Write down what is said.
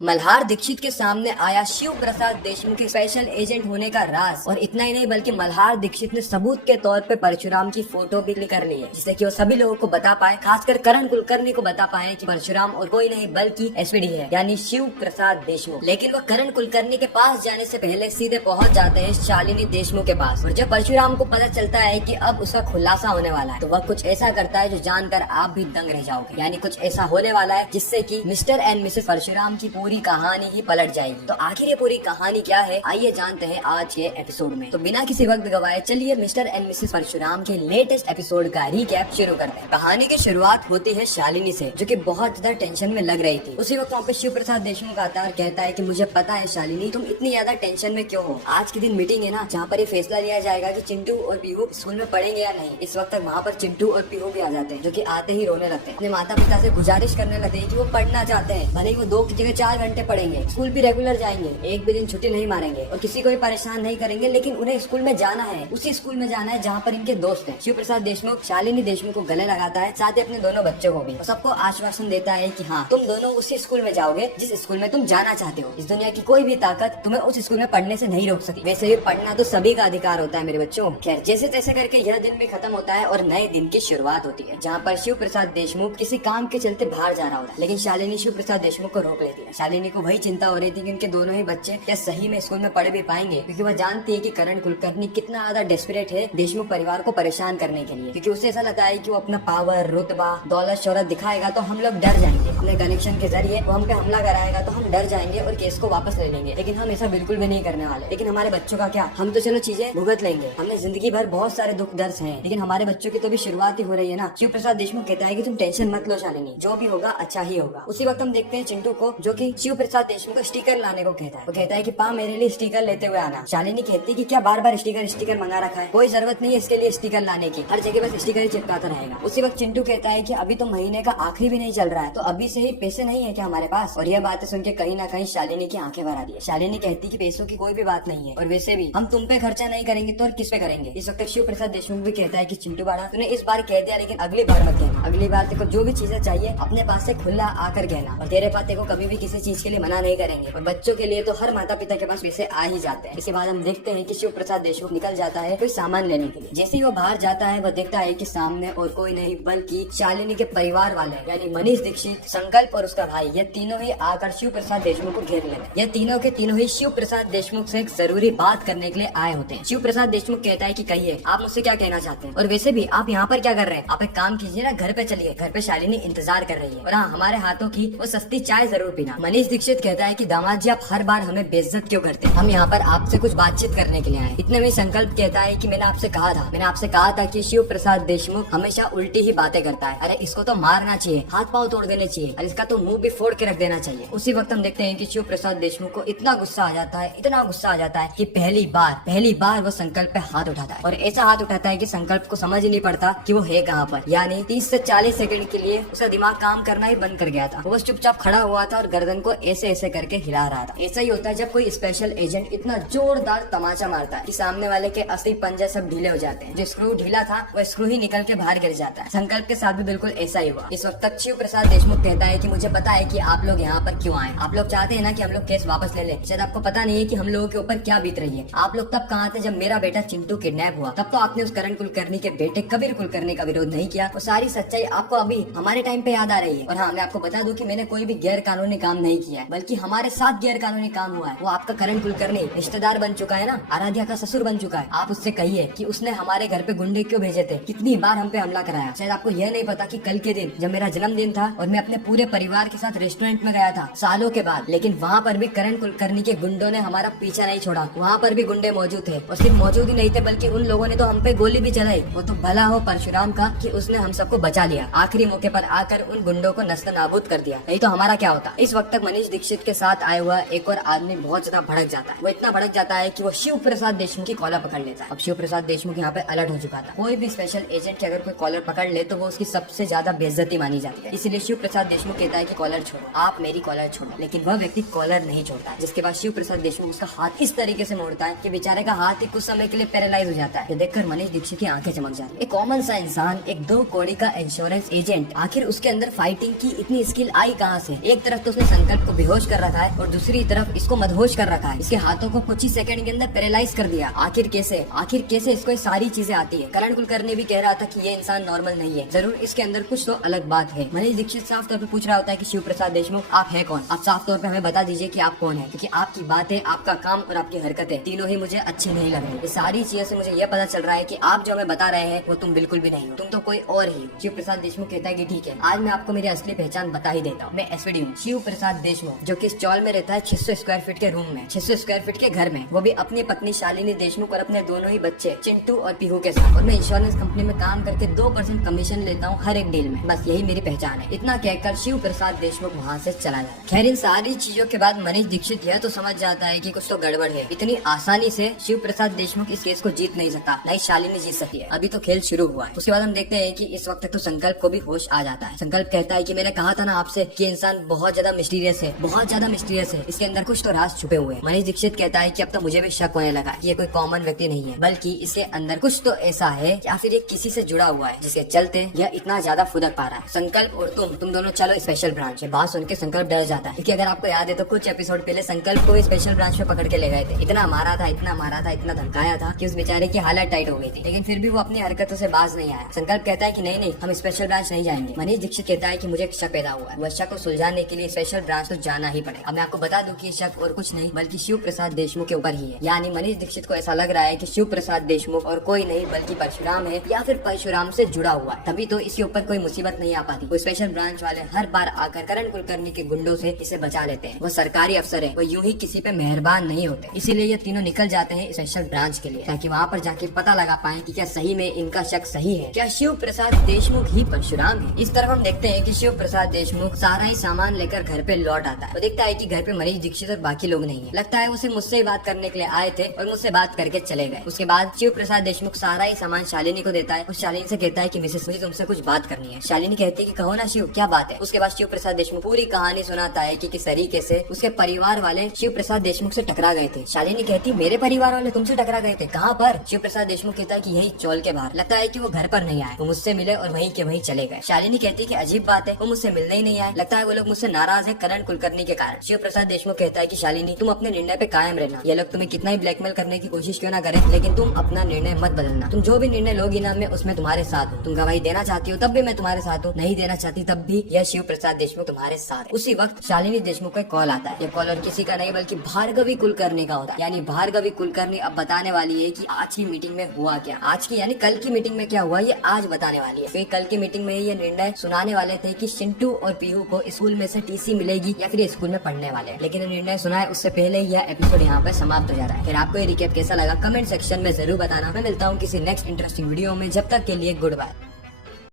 मल्हार दीक्षित के सामने आया शिव प्रसाद देशमुख के स्पेशल एजेंट होने का राज। और इतना ही नहीं बल्कि मल्हार दीक्षित ने सबूत के तौर पे परशुराम की फोटो भी क्लिक कर ली है, जिससे कि वो सभी लोगों को बता पाए, खासकर करण कुलकर्णी को बता पाए कि परशुराम और कोई नहीं बल्कि एसपीडी है, यानी शिव प्रसाद देशमुख। लेकिन वो करण कुलकर्णी के पास जाने से पहले सीधे पहुंच जाते हैं शालिनी देशमुख के पास। और जब परशुराम को पता चलता है कि अब उसका खुलासा होने वाला है, तो वह कुछ ऐसा करता है जो जानकर आप भी दंग रह जाओगे। यानी कुछ ऐसा होने वाला है जिससे कि मिस्टर एंड मिसेस परशुराम की पूरी कहानी ही पलट जाएगी। तो आखिर ये पूरी कहानी क्या है, आइए जानते हैं आज के एपिसोड में। तो बिना किसी वक्त गवाए चलिए मिस्टर एंड मिसेस परशुराम के लेटेस्ट एपिसोड का रीकैप शुरू करते हैं। कहानी की शुरुआत होती है शालिनी से, जो कि बहुत ज्यादा टेंशन में लग रही थी। उसी वक्त वहाँ पे शिव प्रसाद देशमुख आता है और कहता है कि मुझे पता है शालिनी, तुम इतनी ज्यादा टेंशन में क्यों हो। आज के दिन मीटिंग है ना, जहाँ पर ये फैसला लिया जाएगा कि चिंटू और पीहू स्कूल में पढ़ेंगे या नहीं। इस वक्त वहाँ पर चिंटू और पीहू भी आ जाते हैं, जो कि आते ही रोने लगते हैं। अपने माता पिता से गुजारिश करने लगते हैं कि वो पढ़ना चाहते हैं, भले ही वो 2 की जगह 4 घंटे पढ़ेंगे, स्कूल भी रेगुलर जाएंगे, एक भी दिन छुट्टी नहीं मारेंगे और किसी को भी परेशान नहीं करेंगे, लेकिन उन्हें स्कूल में जाना है, उसी स्कूल में जाना है जहाँ पर इनके दोस्त हैं। शिव प्रसाद देशमुख शालिनी देशमुख को गले लगाता है, साथ ही अपने दोनों बच्चों को भी, और सबको आश्वासन देता है कि हाँ, तुम दोनों उसी स्कूल में जाओगे जिस स्कूल में तुम जाना चाहते हो। इस दुनिया की कोई भी ताकत तुम्हें उस स्कूल में पढ़ने से नहीं रोक सकती। वैसे भी पढ़ना तो सभी का अधिकार होता है मेरे बच्चों। खैर, जैसे तैसे करके यह दिन भी खत्म होता है और नए दिन की शुरुआत होती है, जहाँ पर शिव प्रसाद देशमुख किसी काम के चलते बाहर जा रहा होता है, लेकिन शालिनी शिव प्रसाद देशमुख को रोक लेती है। शालिनी को वही चिंता हो रही थी कि उनके दोनों ही बच्चे क्या सही में स्कूल में पढ़ भी पाएंगे, क्योंकि वह जानती है कि करण कुलकर्णी कितना ज्यादा डेस्परेट है देशमुख परिवार को परेशान करने के लिए। क्योंकि उसे ऐसा लगता है कि वो अपना पावर, रुतबा, दौलत, शोहरत दिखाएगा तो हम लोग डर जाएंगे, अपने कनेक्शन के जरिए वो हम पे हमला कराएगा तो हम डर जाएंगे और केस को वापस ले लेंगे। लेकिन हम ऐसा बिल्कुल भी नहीं करने वाले। लेकिन हमारे बच्चों का क्या, हम तो चलो चीजें भुगत लेंगे, हमने जिंदगी भर बहुत सारे दुख दर्द हैं, लेकिन हमारे बच्चों की तो भी शुरुआत ही हो रही है ना। शिव प्रसाद देशमुख कहता है कि तुम टेंशन मत लो शालिनी, जो भी होगा अच्छा ही होगा। उसी वक्त हम देखते हैं चिंटू को, जो कि शिव प्रसाद देशमुख को स्टिकर लाने को कहता है। वो कहता है कि पा मेरे लिए स्टिकर लेते हुए आना। शालिनी कहती है कि क्या बार बार स्टिकर मंगा रखा है, कोई जरूरत नहीं है इसके लिए स्टिकर लाने की, हर जगह बस स्टिकर ही चिपकाता रहेगा। उसी वक्त चिंटू कहता है कि अभी तो महीने का आखिरी भी नहीं चल रहा है, तो अभी से ही पैसे नहीं है क्या हमारे पास। और यह बातें सुन के कहीं ना कहीं शालिनी की आंखें भर आती है। शालिनी कहती है कि पैसों की कोई भी बात नहीं है, और वैसे भी हम तुम पे खर्चा नहीं करेंगे तो और किस पे करेंगे। इस वक्त शिव प्रसाद देशमुख भी कहता है कि चिंटू बाड़ा, तूने इस बार कह दिया, लेकिन अगली बार मत कहना। अगली बार तेको जो भी चीजें चाहिए अपने पास से खुला आकर कहना, और तेरे पास तेको कभी भी किसी चीज के लिए मना नहीं करेंगे। और बच्चों के लिए तो हर माता पिता के पास पैसे आ ही जाते हैं। इसके बाद हम देखते हैं कि शिव प्रसाद देशमुख निकल जाता है कोई सामान लेने के लिए। जैसे ही वो बाहर जाता है, वह देखता है कि सामने और कोई नहीं बल्कि शालिनी के परिवार वाले, यानी मनीष दीक्षित, संकल्प और उसका भाई, ये तीनों ही आकर शिव प्रसाद देशमुख को घेर लेते हैं। ये तीनों के तीनों ही शिव प्रसाद देशमुख से एक जरूरी बात करने के लिए आए होते हैं। शिव प्रसाद देशमुख कहता है कि कहिए, आप मुझसे क्या कहना चाहते हैं, और वैसे भी आप यहाँ पर क्या कर रहे हैं। आप एक काम कीजिए ना, घर पे चलिए, घर पे शालिनी इंतजार कर रही है, और हाँ, हमारे हाथों की वो सस्ती चाय जरूर पीना। मनीष दीक्षित कहता है कि दामाद जी, आप हर बार हमें बेइज्जत क्यों करते हैं, हम यहाँ पर आपसे कुछ बातचीत करने के लिए आए। इतने में संकल्प कहता है कि मैंने आपसे कहा था कि शिव प्रसाद देशमुख हमेशा उल्टी ही बातें करता है, अरे इसको तो मारना चाहिए, हाथ पांव तोड़ देने चाहिए, और इसका तो मुंह भी फोड़ के रख देना चाहिए। उसी वक्त हम देखते हैं कि शिव प्रसाद देशमुख को इतना गुस्सा आ जाता है, इतना गुस्सा आ जाता है कि पहली बार वो संकल्प पे हाथ उठाता है, और ऐसा हाथ उठाता है कि संकल्प को समझ ही नहीं पड़ता कि वो है कहाँ पर। यानी 30 से 40 सेकंड के लिए उसका दिमाग काम करना ही बंद कर गया था। वो बस चुपचाप खड़ा हुआ था और गर्दन को ऐसे ऐसे करके हिला रहा था। ऐसा ही होता है जब कोई स्पेशल एजेंट इतना जोरदार तमाचा मारता है कि सामने वाले के असली पंजे सब ढीले हो जाते हैं। जो स्क्रू ढीला था वो स्क्रू ही निकल के बाहर गिर जाता है। संकल्प के साथ भी बिल्कुल ऐसा ही हुआ। इस वक्त तक शिव प्रसाद देशमुख कहता है कि मुझे पता है कि आप लोग यहाँ पर क्यों आए, आप लोग चाहते हैं ना कि हम लोग केस वापस ले लें। शायद आपको पता नहीं है कि हम लोगों के ऊपर क्या बीत रही है। आप लोग तब कहाँ थे जब मेरा बेटा चिंटू किडनैप हुआ, तब तो आपने उस करण कुलकर्णी के बेटे कबीर कुलकर्णी का विरोध नहीं किया। वो सारी सच्चाई आपको अभी हमारे टाइम पे याद आ रही है। और हाँ, मैं आपको बता दूं कि मैंने कोई भी गैर कानूनी काम नहीं किया है, बल्कि हमारे साथ गैर कानूनी काम हुआ है। वो आपका करण कुलकर्णी रिश्तेदार बन चुका है ना, आराध्या का ससुर बन चुका है। आप उससे कहिए कि उसने हमारे घर पे गुंडे क्यों भेजे थे, कितनी बार हम पे हमला कराया। शायद आपको यह नहीं पता कि कल के दिन जब मेरा जन्मदिन था और मैं अपने पूरे परिवार के साथ रेस्टोरेंट में गया था सालों के बाद, लेकिन वहाँ पर भी करण कुलकर्णी के गुंडों ने हमारा पीछा नहीं छोड़ा। वहाँ पर भी गुंडे मौजूद थे, और सिर्फ मौजूद ही नहीं थे बल्कि उन लोगों ने तो हम पे गोली भी चलाई। वो तो भला हो परशुराम का कि उसने हम सबको बचा लिया, आखिरी मौके पर आकर उन गुंडों को नस्त नाबूद कर दिया, नहीं तो हमारा क्या होता। इस वक्त तक मनीष दीक्षित के साथ आया हुआ एक और आदमी बहुत ज्यादा भड़क जाता है। वो इतना भड़क जाता है कि वो शिव प्रसाद देशमुख की कॉलर पकड़ लेता है। अब शिव प्रसाद देशमुख यहाँ पे अलर्ट हो चुका था। कोई भी स्पेशल एजेंट की अगर कोई कॉलर पकड़ ले तो वो उसकी सबसे ज्यादा बेइज्जती मानी जाती है। इसलिए शिव प्रसाद देशमुख कहता है कि कॉलर छोड़ो, आप मेरी कॉलर छोड़ो, लेकिन वह व्यक्ति कॉलर नहीं छोड़ता है। जिसके बाद शिव प्रसाद देशमुख उसका हाथ इस तरीके से मोड़ता है कि बेचारे का हाथ ही कुछ समय के लिए पैरालाइज हो जाता है। ये देखकर मनीष दीक्षित की आंखें चमक जाती है। एक कॉमन सा इंसान, एक 2 करोड़ का इंश्योरेंस एजेंट, आखिर उसके अंदर फाइटिंग की इतनी स्किल आई कहाँ से। एक तरफ तो उसने संकल्प को बेहोश कर रखा है और दूसरी तरफ इसको मदहोश कर रखा है। इसके हाथों को कुछ ही सेकंड के अंदर पैरालाइज कर दिया। आखिर कैसे इसको ये सारी चीजें आती है। करण कुलकर्णी भी कह रहा था कि ये इंसान नॉर्मल नहीं है, जरूर इसके अंदर कुछ तो अलग बात है। मनीष दीक्षित साफ तौर पे पूछ रहा होता है कि शिव प्रसाद देशमुख आप है कौन, आप साफ तौर पे हमें बता दीजिए कि आप कौन है, क्योंकि आपकी बातें, आपका काम और आपकी हरकतें तीनों ही मुझे अच्छी नहीं लग रही। ये सारी चीजों से मुझे ये पता चल रहा है कि आप जो हमें बता रहे हैं वो तुम बिल्कुल भी नहीं हो, तुम तो कोई और ही हो। शिव प्रसाद देशमुख कहता है कि ठीक है, आज मैं आपको मेरी असली पहचान बता ही देता हूँ। मैं एसवीडी हूँ, शिव प्रसाद देशमुख, जो कि इस चौल में रहता है 600 स्क्वायर फीट के रूम में, 600 स्क्वायर फीट के घर में, वो भी अपनी पत्नी शालिनी देशमुख और अपने दोनों ही बच्चे चिंटू और पीहू के साथ। और मैं इंश्योरेंस कंपनी में काम करके 2% कमीशन लेता हूँ हर एक डील में। बस यही मेरी पहचान है। इतना कहकर शिव प्रसाद देशमुख वहाँ से चला जाता है। खैर इन सारी चीजों के बाद मनीष दीक्षित यह तो समझ जाता है कि कुछ तो गड़बड़ है। इतनी आसानी से शिव प्रसाद देशमुख इस केस को जीत नहीं सकता, नहीं शालिनी जीत सकती है। अभी तो खेल शुरू हुआ है। उसके बाद हम देखते हैं कि इस वक्त तो संकल्प को भी होश आ जाता है। संकल्प कहता है कि मैंने कहा था ना आपसे कि इंसान बहुत ज्यादा मिस्टीरियस है, बहुत ज्यादा मिस्टीरियस है, इसके अंदर कुछ तो राज छुपे हुए हैं। मनीष दीक्षित कहता है कि अब तो मुझे भी शक होने लगा कि ये कोई कॉमन व्यक्ति नहीं है, बल्कि इसके अंदर कुछ तो ऐसा है या फिर ये किसी से जुड़ा हुआ है जिसके चलते यह इतना ज्यादा फुदक पा रहा है। संकल्प और तुम दोनों चलो स्पेशल ब्रांच में। बात सुन के संकल्प डर जाता है, क्योंकि अगर आपको याद है तो कुछ एपिसोड पहले संकल्प को स्पेशल ब्रांच में पकड़ के ले गए थे। इतना मारा था, इतना धमकाया था कि उस बेचारे की हालत टाइट हो गई थी, लेकिन फिर भी वो अपनी हरकतों से बाज नहीं आया। संकल्प कहता है कि नहीं हम स्पेशल ब्रांच नहीं जाएंगे। मनीष दीक्षित कहता है कि मुझे एक शक पैदा हुआ है, वह शक को सुलझाने के लिए स्पेशल ब्रांच तो जाना ही पड़ेगा। अब मैं आपको बता दूं कि ये शक और कुछ नहीं बल्कि शिव प्रसाद देशमुख के ऊपर ही है। यानी मनीष दीक्षित को ऐसा लग रहा है कि शिव प्रसाद देशमुख और कोई नहीं बल्कि परशुराम है, या फिर परशुराम से जुड़ा हुआ है। तभी तो इसके ऊपर कोई मुसीबत नहीं आ पाती। वो स्पेशल ब्रांच वाले हर बार आकर करण कुलकर्णी के गुंडों से इसे बचा लेते हैं। वो सरकारी अफसर है, वो यूं ही किसी पे मेहरबान नहीं होते। इसीलिए ये तीनों निकल जाते हैं स्पेशल ब्रांच के लिए, ताकि वहाँ पर जाके पता लगा पाए कि क्या सही में इनका शक सही है, क्या शिव प्रसाद देशमुख ही परशुराम है। इस तरफ हम देखते हैं कि शिव प्रसाद देशमुख सारा ही सामान लेकर घर पे लौट आता है। वो देखता है कि घर पे मनीष दीक्षित और बाकी लोग नहीं है। लगता है उसे मुझसे ही बात करने के लिए आए थे और मुझसे बात करके चले गए। उसके बाद शिव प्रसाद देशमुख सारा ही सामान शालिनी को देता है और शालिनी से कहता है कि मिसेस मुझे तुमसे कुछ बात करनी है। शालिनी कहती है कि कहो ना शिव, क्या बात है। उसके बाद शिव प्रसाद देशमुख पूरी कहानी सुनाता है कि किस तरीके से उसके परिवार वाले शिव प्रसाद देशमुख से टकरा गए थे। शालिनी कहती मेरे परिवार वाले तुमसे टकरा गए थे, कहाँ पर। शिव प्रसाद देशमुख कहता है कि यही चौल के बाहर। लगता है कि वो घर पर नहीं आए, वो मुझसे मिले और वहीं के वहीं चले गए। शालिनी कहती है कि अजीब बात है, वो मुझसे मिलने ही नहीं आए। लगता है वो लोग मुझसे नाराज है करण कुलकर्णी के कारण। शिव प्रसाद देशमुख कहता है कि शालिनी तुम अपने निर्णय पे कायम रहना, ये लोग तुम्हें कितना ही ब्लैकमेल करने की कोशिश क्यों ना करें, लेकिन तुम अपना निर्णय मत बदलना। तुम जो भी निर्णय लोगी ना मैं उसमें तुम्हारे साथ हूँ। तुम गवाही देना चाहती हो तब भी मैं तुम्हारे साथ हूँ, नहीं देना चाहती तब भी यह शिव प्रसाद देशमुख तुम्हारे साथ है। उसी वक्त शालिनी देशमुख का कॉल आता है। ये कॉल और किसी का नहीं बल्कि भार्गवी कुलकर्णी का होता है। यानी भार्गवी कुलकर्णी अब बताने वाली है कि आज की मीटिंग में हुआ क्या, आज की यानी कल की मीटिंग में क्या हुआ, ये आज बताने वाली है। क्योंकि कल की मीटिंग में ये निर्णय सुनाने वाले थे कि चिंटू और पीहू को स्कूल में से टीसी मिलेगी या फिर स्कूल में पढ़ने वाले, लेकिन निर्णय सुना है उससे पहले ही यह एपिसोड यहाँ पे समाप्त हो जा रहा है। फिर आपको ये रिकैप कैसा लगा कमेंट सेक्शन में जरूर बताना। मैं मिलता हूँ किसी नेक्स्ट इंटरेस्टिंग वीडियो में, जब तक के लिए गुड बाय।